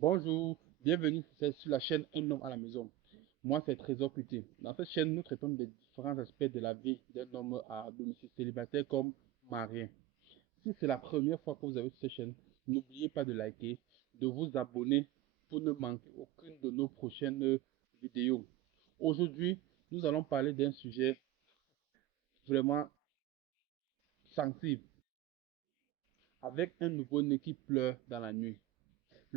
Bonjour, bienvenue sur la chaîne Un homme à la maison. Moi, c'est Trésor Cuté. Dans cette chaîne, nous traitons des différents aspects de la vie d'un homme à domicile célibataire comme marié. Si c'est la première fois que vous avez sur cette chaîne, n'oubliez pas de liker, de vous abonner pour ne manquer aucune de nos prochaines vidéos. Aujourd'hui, nous allons parler d'un sujet vraiment sensible. Avec un nouveau-né qui pleure dans la nuit,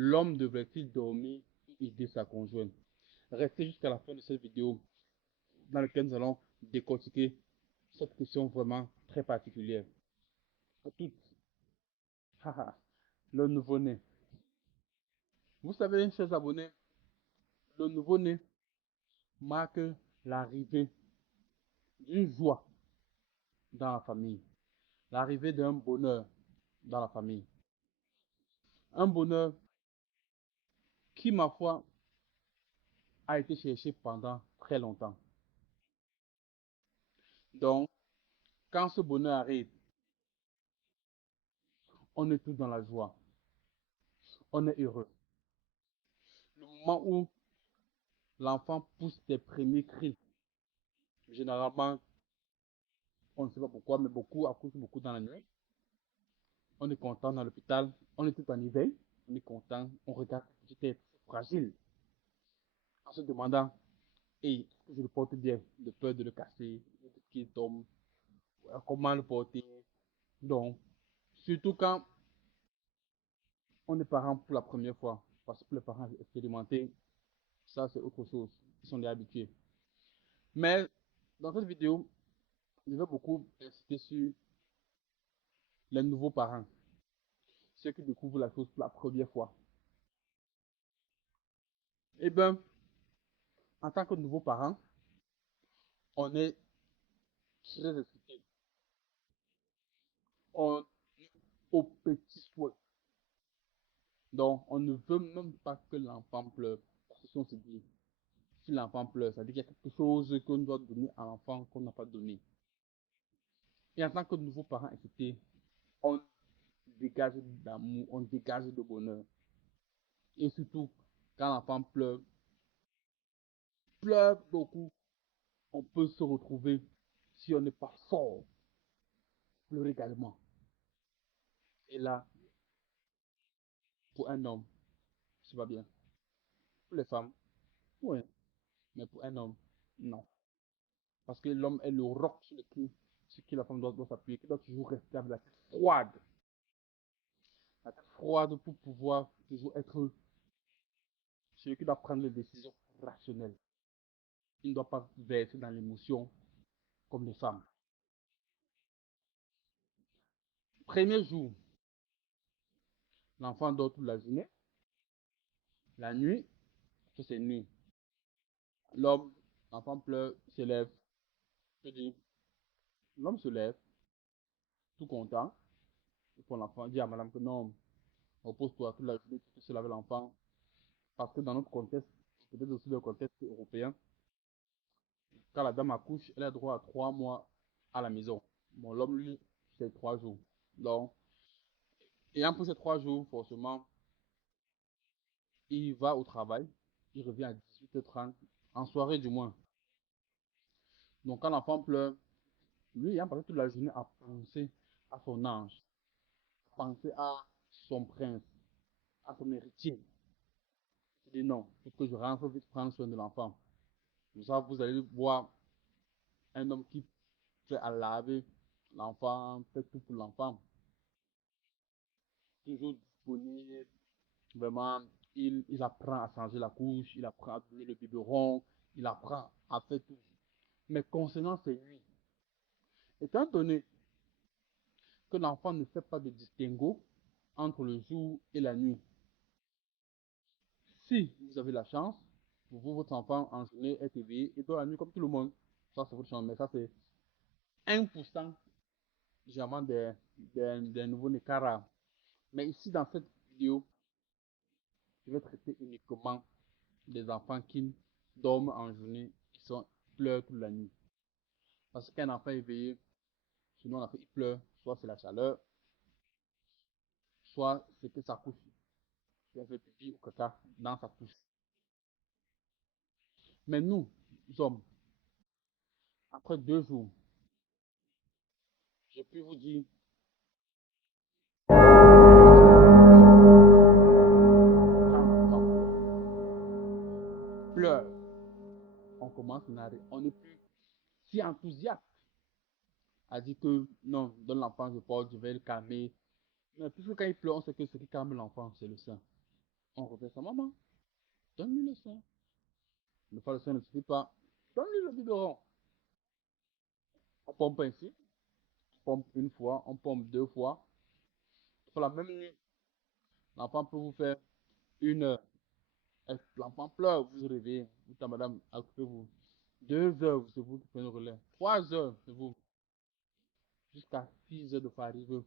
l'homme devrait-il dormir et aider sa conjointe? Restez jusqu'à la fin de cette vidéo dans laquelle nous allons décortiquer cette question vraiment très particulière. À toutes. Haha, le nouveau-né. Vous savez, chers abonnés, le nouveau-né marque l'arrivée d'une joie dans la famille, l'arrivée d'un bonheur dans la famille. Un bonheur qui, ma foi, a été cherché pendant très longtemps. Donc, quand ce bonheur arrive, on est tous dans la joie, on est heureux. Le moment où l'enfant pousse ses premiers cris, généralement, on ne sait pas pourquoi, mais beaucoup accouchent beaucoup dans la nuit. On est content dans l'hôpital, on est tout en éveil, on est content, on regarde ce petit être fragile en se demandant, et est-ce que je le porte bien, de peur de le casser, de qu'il tombe, comment le porter. Donc, surtout quand on est parent pour la première fois, parce que les parents expérimentés, ça c'est autre chose, ils sont déjà habitués. Mais dans cette vidéo, je vais beaucoup insister sur les nouveaux parents, ceux qui découvrent la chose pour la première fois. Eh bien, en tant que nouveau parent, on est très excité. On est au petit souhait. Donc, on ne veut même pas que l'enfant pleure. Parce que si on se dit, si l'enfant pleure, ça veut dire qu'il y a quelque chose qu'on doit donner à l'enfant qu'on n'a pas donné. Et en tant que nouveau parent excité, on dégage d'amour, on dégage de bonheur. Et surtout, quand l'enfant pleure, pleure beaucoup, on peut se retrouver, si on n'est pas fort, pleurer également. Et là, pour un homme, c'est pas bien. Pour les femmes, oui. Mais pour un homme, non. Parce que l'homme est le roc sur lequel, la femme doit s'appuyer, qui doit toujours rester avec la tête froide. La tête froide pour pouvoir toujours être celui qui doit prendre les décisions rationnelles. Il ne doit pas verser dans l'émotion comme les femmes. Premier jour, l'enfant dort toute la journée. La nuit, c'est nuit. L'homme, l'enfant pleure, s'élève. Je dis, l'homme se lève, tout content. Et pour l'enfant, dit à madame que non, repose-toi toute la journée, tu te seul avec l'enfant. Parce que dans notre contexte, peut-être aussi le contexte européen, quand la dame accouche, elle a droit à 3 mois à la maison. Bon, l'homme, lui, c'est 3 jours. Donc, ayant pris ces 3 jours, forcément, il va au travail, il revient à 18h30, en soirée du moins. Donc, quand l'enfant pleure, lui, il a passé toute la journée à penser à son ange, à penser à son prince, à son héritier. Il dit non, il faut que je rentre vite prendre soin de l'enfant. Comme ça, vous allez voir un homme qui fait à laver l'enfant, fait tout pour l'enfant. Toujours disponible, vraiment, il apprend à changer la couche, il apprend à donner le biberon, il apprend à faire tout. Mais concernant ses nuits, étant donné que l'enfant ne fait pas de distinguo entre le jour et la nuit, si vous avez la chance, pour vous, votre enfant en journée est éveillé et dort la nuit comme tout le monde, ça c'est votre chance, mais ça c'est 1% généralement des nouveaux-nés cara. Mais ici, dans cette vidéo, je vais traiter uniquement des enfants qui dorment en journée, qui sont, pleurent toute la nuit. Parce qu'un enfant éveillé, sinon l'enfant il pleure, soit c'est la chaleur, soit c'est que sa couche qui a fait pipi ou caca dans sa couche. Mais nous, hommes, après 2 jours, je peux vous dire, quand pleure, on commence à narrer. On n'est plus si enthousiaste à dire que non, donne l'enfant, je vais le calmer. Mais puisque quand il pleure, on sait que ce qui calme l'enfant, c'est le sein. On refait sa maman, donne-lui le sein. Une fois le sein ne suffit pas, donne-lui le biberon. On pompe ainsi, on pompe une fois, on pompe 2 fois. Pour la même nuit, l'enfant peut vous faire 1 heure. L'enfant pleure, vous vous réveillez, vous dites à madame, occupez-vous. 2 heures, c'est vous qui prenez le relais. 3 heures, c'est vous. Jusqu'à 6 heures de fois arriver.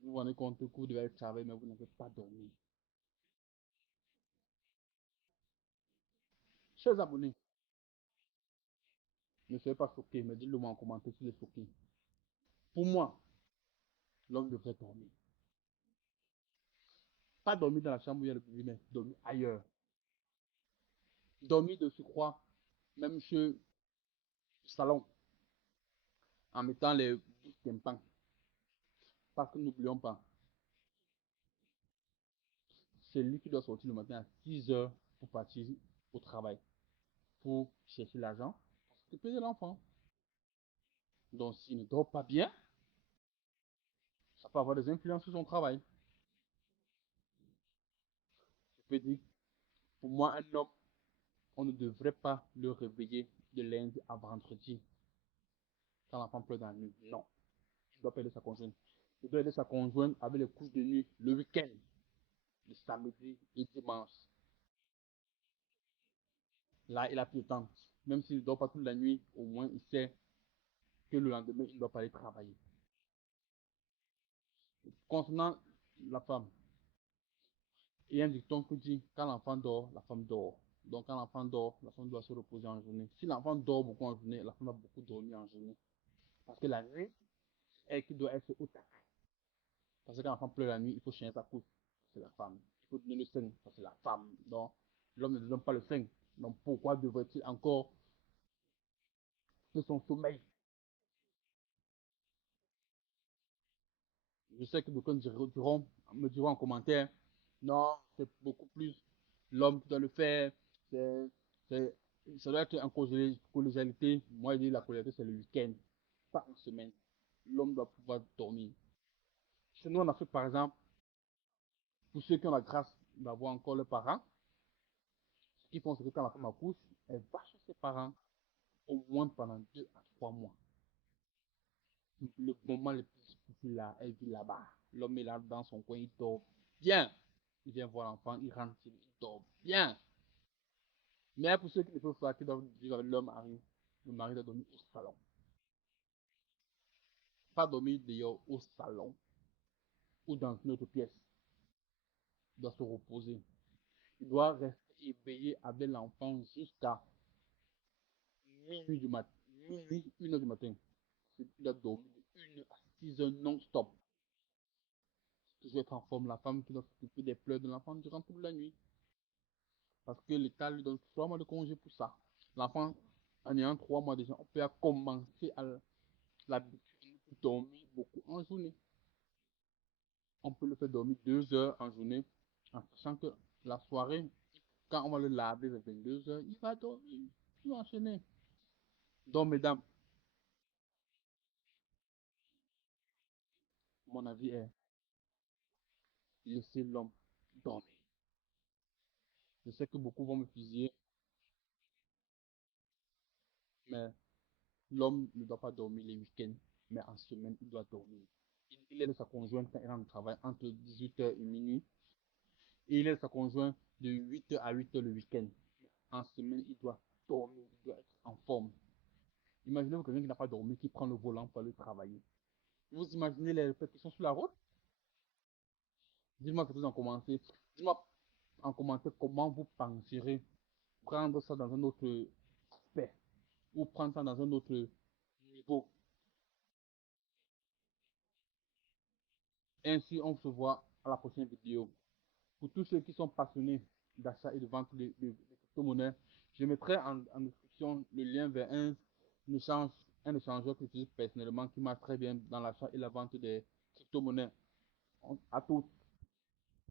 Vous vous rendez compte que vous devez aller travailler, mais vous n'avez pas dormi. Chers abonnés, ne soyez pas choqués, mais dites-le moi en commentaire si vous êtes choqués. Pour moi, l'homme devrait dormir. Pas dormir dans la chambre où il y a le bébé, mais dormir ailleurs. Dormir de surcroît, même chez le salon, en mettant les bouches tympans. Parce que n'oublions pas, c'est lui qui doit sortir le matin à 6 heures pour partir au travail, pour chercher l'argent, pour s'occuper de l'enfant. Donc, s'il ne dort pas bien, ça peut avoir des influences sur son travail. Je peux dire, pour moi, un homme, on ne devrait pas le réveiller de lundi à vendredi quand l'enfant pleure dans la nuit. Non, il doit pas aider sa conjointe. Il doit aider sa conjointe avec les couches de nuit le week-end, le samedi et dimanche. Là, il a plus de temps. Même s'il ne dort pas toute la nuit, au moins il sait que le lendemain, il ne doit pas aller travailler. Concernant la femme, il y a un dicton qui dit quand l'enfant dort, la femme dort. Donc quand l'enfant dort, la femme doit se reposer en journée. Si l'enfant dort beaucoup en journée, la femme va beaucoup dormir en journée. Parce que la nuit, elle qui doit être au tac. Parce que quand l'enfant pleure la nuit, il faut changer sa couche. C'est la femme. Il faut donner le sein. C'est la femme. Donc l'homme ne donne pas le sein. Donc pourquoi devrait-il encore que son sommeil? Je sais que beaucoup me diront en commentaire, non, c'est beaucoup plus l'homme qui doit le faire. C'est, c'est, ça doit être en collégialité. Moi, je dis la collégialité, c'est le week-end, pas en semaine. L'homme doit pouvoir dormir. Chez nous, en Afrique, par exemple, pour ceux qui ont la grâce d'avoir encore leurs parents, ce qu'ils font, c'est que quand la femme accouche, elle va chez ses parents au moins pendant 2 à 3 mois. Le moment le plus difficile là, elle vit là-bas. L'homme est là dans son coin, il dort bien. Il vient voir l'enfant, il rentre, il dort bien. Mais pour ceux qui ne peuvent pas, qui doivent vivre avec leur mari, le mari doit dormir au salon. Pas dormir dehors au salon ou dans une autre pièce. Il doit se reposer. Il doit rester éveillé avec l'enfant jusqu'à minuit du matin. Minuit, 1 heure du matin. Il doit dormir de 1 à 6 heures non-stop. Toujours être en forme. La femme qui doit s'occuper des pleurs de l'enfant durant toute la nuit. Parce que l'État lui donne 3 mois de congé pour ça. L'enfant, en ayant 3 mois déjà, on peut commencer à l'habitude de dormir beaucoup en journée. On peut le faire dormir 2 heures en journée, en sachant que la soirée, quand on va le laver vers 22 heures, il va dormir, il va enchaîner. Donc, mesdames, mon avis est, laissez l'homme dormir. Je sais que beaucoup vont me fusiller, mais l'homme ne doit pas dormir les week-ends, mais en semaine, il doit dormir. Il aide sa conjointe quand elle rentre au travail entre 18 heures et minuit. Et il aide sa conjointe de 8 heures à 8 heures le week-end. En semaine, il doit dormir, il doit être en forme. Imaginez-vous quelqu'un qui n'a pas dormi, qui prend le volant pour aller travailler. Vous imaginez les répercussions sur la route? Dites-moi ce que vous en commencez. Dites-moi en commentaire comment vous penserez prendre ça dans un autre aspect ou prendre ça dans un autre niveau. Ainsi, on se voit à la prochaine vidéo. Pour tous ceux qui sont passionnés d'achat et de vente de crypto-monnaies, je mettrai en description le lien vers échange, un échangeur que j'utilise personnellement qui marche très bien dans l'achat et la vente des crypto-monnaies. À tous.